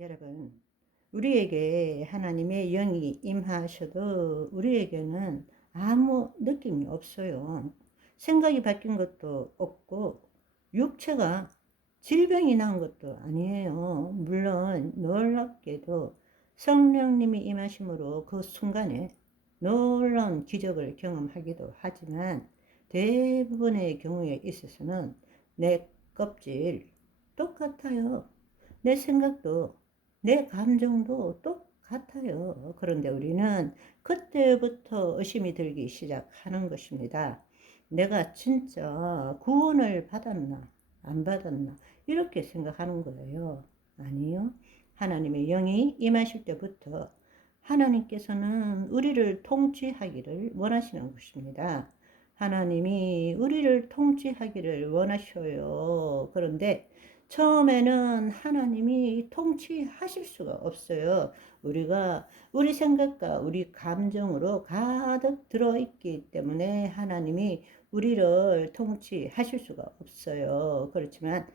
여러분, 우리에게 하나님의 영이 임하셔도 우리에게는 아무 느낌이 없어요. 생각이 바뀐 것도 없고 육체가 질병이 난 것도 아니에요. 물론 놀랍게도 성령님이 임하심으로 그 순간에 놀라운 기적을 경험하기도 하지만 대부분의 경우에 있어서는 내 껍질 똑같아요. 내 생각도 내 감정도 똑같아요. 그런데 우리는 그때부터 의심이 들기 시작하는 것입니다. 내가 진짜 구원을 받았나 안 받았나 이렇게 생각하는 거예요. 아니요. 하나님의 영이 임하실 때부터 하나님께서는 우리를 통치하기를 원하시는 것입니다. 하나님이 우리를 통치하기를 원하셔요. 그런데 처음에는 하나님이 통치하실 수가 없어요. 우리가 우리 생각과 우리 감정으로 가득 들어있기 때문에 하나님이 우리를 통치하실 수가 없어요. 그렇지만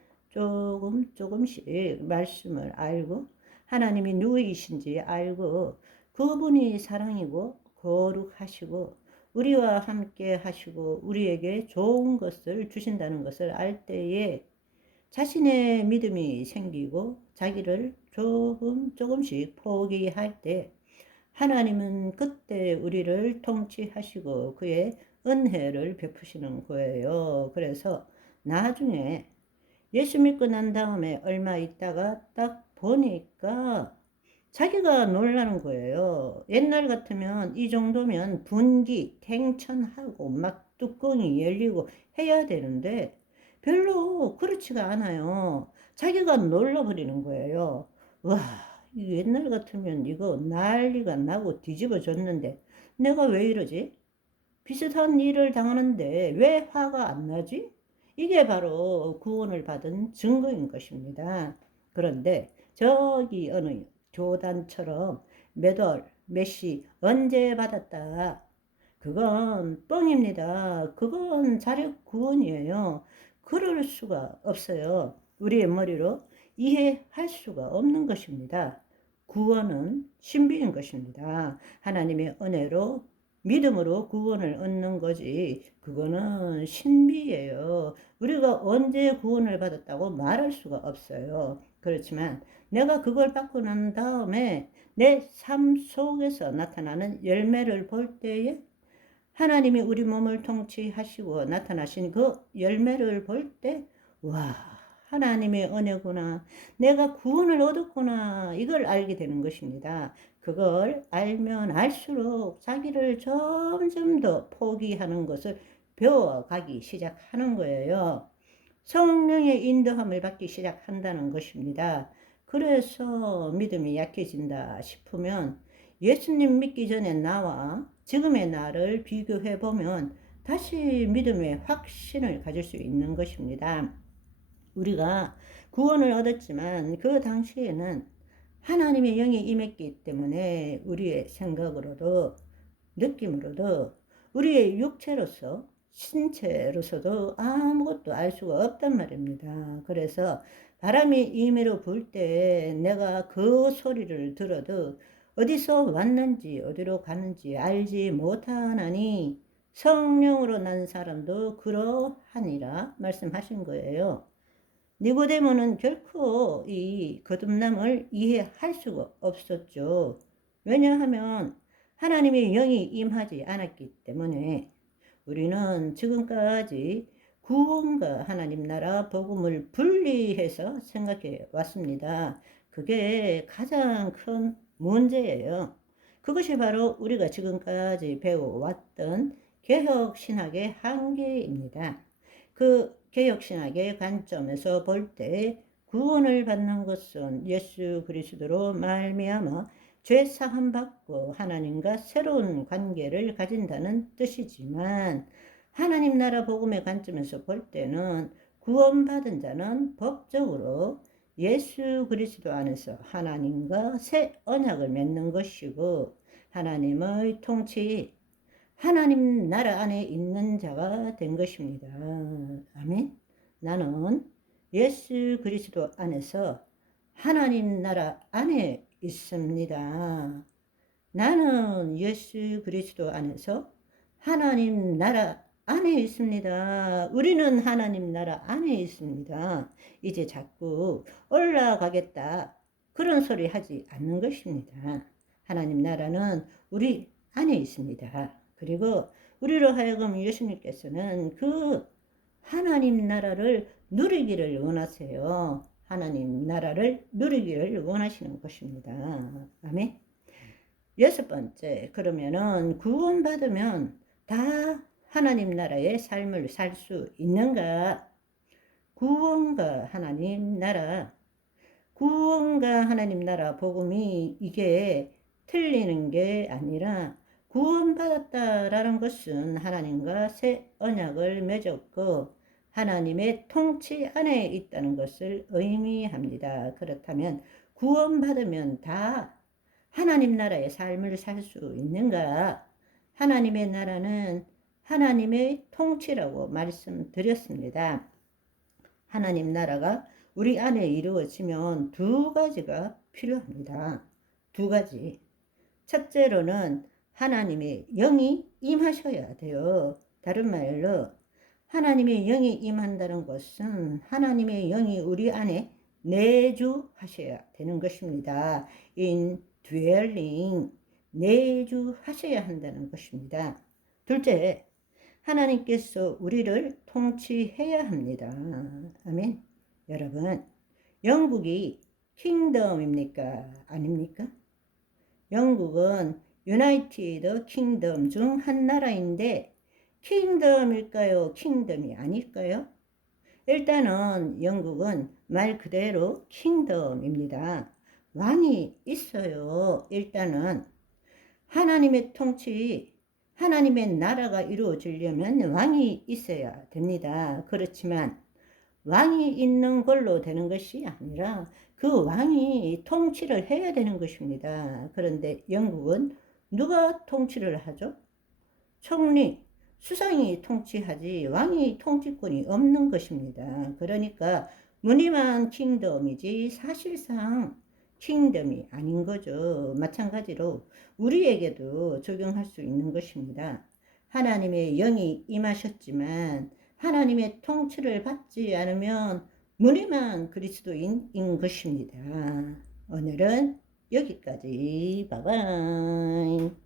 조금씩 말씀을 알고 하나님이 누구이신지 알고 그분이 사랑이고 거룩하시고 우리와 함께 하시고 우리에게 좋은 것을 주신다는 것을 알 때에 자신의 믿음이 생기고 자기를 조금씩 포기할 때 하나님은 그때 우리를 통치하시고 그의 은혜를 베푸시는 거예요. 그래서 나중에 예수 믿고 난 다음에 얼마 있다가 딱 보니까 자기가 놀라는 거예요. 옛날 같으면 이 정도면 분기, 탱천하고 막 뚜껑이 열리고 해야 되는데 별로 그렇지가 않아요. 자기가 놀라버리는 거예요. 와, 옛날 같으면 이거 난리가 나고 뒤집어졌는데 내가 왜 이러지? 비슷한 일을 당하는데 왜 화가 안 나지? 이게 바로 구원을 받은 증거인 것입니다. 그런데 저기 어느 교단처럼 몇 월, 몇 시, 언제 받았다. 그건 뻥입니다. 그건 자력 구원이에요. 그럴 수가 없어요. 우리의 머리로 이해할 수가 없는 것입니다. 구원은 신비인 것입니다. 하나님의 은혜로 믿음으로 구원을 얻는 거지. 그거는 신비예요. 우리가 언제 구원을 받았다고 말할 수가 없어요. 그렇지만 내가 그걸 받고 난 다음에 내 삶 속에서 나타나는 열매를 볼 때에 하나님이 우리 몸을 통치하시고 나타나신 그 열매를 볼 때, 와, 하나님의 은혜구나. 내가 구원을 얻었구나. 이걸 알게 되는 것입니다. 그걸 알면 알수록 자기를 점점 더 포기하는 것을 배워가기 시작하는 거예요. 성령의 인도함을 받기 시작한다는 것입니다. 그래서 믿음이 약해진다 싶으면 예수님 믿기 전에 나와 지금의 나를 비교해 보면 다시 믿음의 확신을 가질 수 있는 것입니다. 우리가 구원을 얻었지만 그 당시에는 하나님의 영이 임했기 때문에 우리의 생각으로도 느낌으로도 우리의 육체로서 신체로서도 아무것도 알 수가 없단 말입니다. 그래서 바람이 임의로 불 때 내가 그 소리를 들어도 어디서 왔는지 어디로 가는지 알지 못하나니 성령으로 난 사람도 그러하니라 말씀하신 거예요. 니고데모는 결코 이 거듭남을 이해할 수가 없었죠. 왜냐하면 하나님의 영이 임하지 않았기 때문에 우리는 지금까지 구원과 하나님 나라 복음을 분리해서 생각해 왔습니다. 그게 가장 큰 문제예요. 그것이 바로 우리가 지금까지 배워왔던 개혁신학의 한계입니다. 그 개혁신학의 관점에서 볼 때 구원을 받는 것은 예수 그리스도로 말미암아 죄 사함 받고 하나님과 새로운 관계를 가진다는 뜻이지만 하나님 나라 복음의 관점에서 볼 때는 구원받은 자는 법적으로 예수 그리스도 안에서 하나님과 새 언약을 맺는 것이고 하나님의 통치 하나님 나라 안에 있는 자가 된 것입니다. 아멘. 나는 예수 그리스도 안에서 하나님 나라 안에 있습니다. 나는 예수 그리스도 안에서 하나님 나라 안에 있습니다. 우리는 하나님 나라 안에 있습니다. 이제 자꾸 올라가겠다 그런 소리 하지 않는 것입니다. 하나님 나라는 우리 안에 있습니다. 그리고 우리로 하여금 예수님께서는 그 하나님 나라를 누리기를 원하세요. 하나님 나라를 누리기를 원하시는 것입니다. 아멘. 여섯 번째, 그러면은 구원받으면 다 하나님 나라의 삶을 살 수 있는가? 구원과 하나님 나라, 구원과 하나님 나라 복음이 이게 틀리는 게 아니라 구원받았다라는 것은 하나님과 새 언약을 맺었고 하나님의 통치 안에 있다는 것을 의미합니다. 그렇다면 구원받으면 다 하나님 나라의 삶을 살 수 있는가? 하나님의 나라는 하나님의 통치라고 말씀드렸습니다. 하나님 나라가 우리 안에 이루어지면 두 가지가 필요합니다. 두 가지. 첫째로는 하나님의 영이 임하셔야 돼요. 다른 말로 하나님의 영이 임한다는 것은 하나님의 영이 우리 안에 내주하셔야 되는 것입니다. indwelling, 내주하셔야 한다는 것입니다. 둘째, 하나님께서 우리를 통치해야 합니다. 아멘. 여러분, 영국이 킹덤입니까? 아닙니까? 영국은 유나이티드 킹덤 중 한 나라인데 킹덤일까요? 킹덤이 아닐까요? 일단은 영국은 말 그대로 킹덤입니다. 왕이 있어요. 일단은 하나님의 통치, 하나님의 나라가 이루어지려면 왕이 있어야 됩니다. 그렇지만 왕이 있는 걸로 되는 것이 아니라 그 왕이 통치를 해야 되는 것입니다. 그런데 영국은 누가 통치를 하죠? 총리, 수상이 통치하지 왕이 통치권이 없는 것입니다. 그러니까 무늬만 킹덤이지 사실상 킹덤이 아닌 거죠. 마찬가지로 우리에게도 적용할 수 있는 것입니다. 하나님의 영이 임하셨지만 하나님의 통치를 받지 않으면 무늬만 그리스도인인 것입니다. 오늘은 여기까지. 바이바이.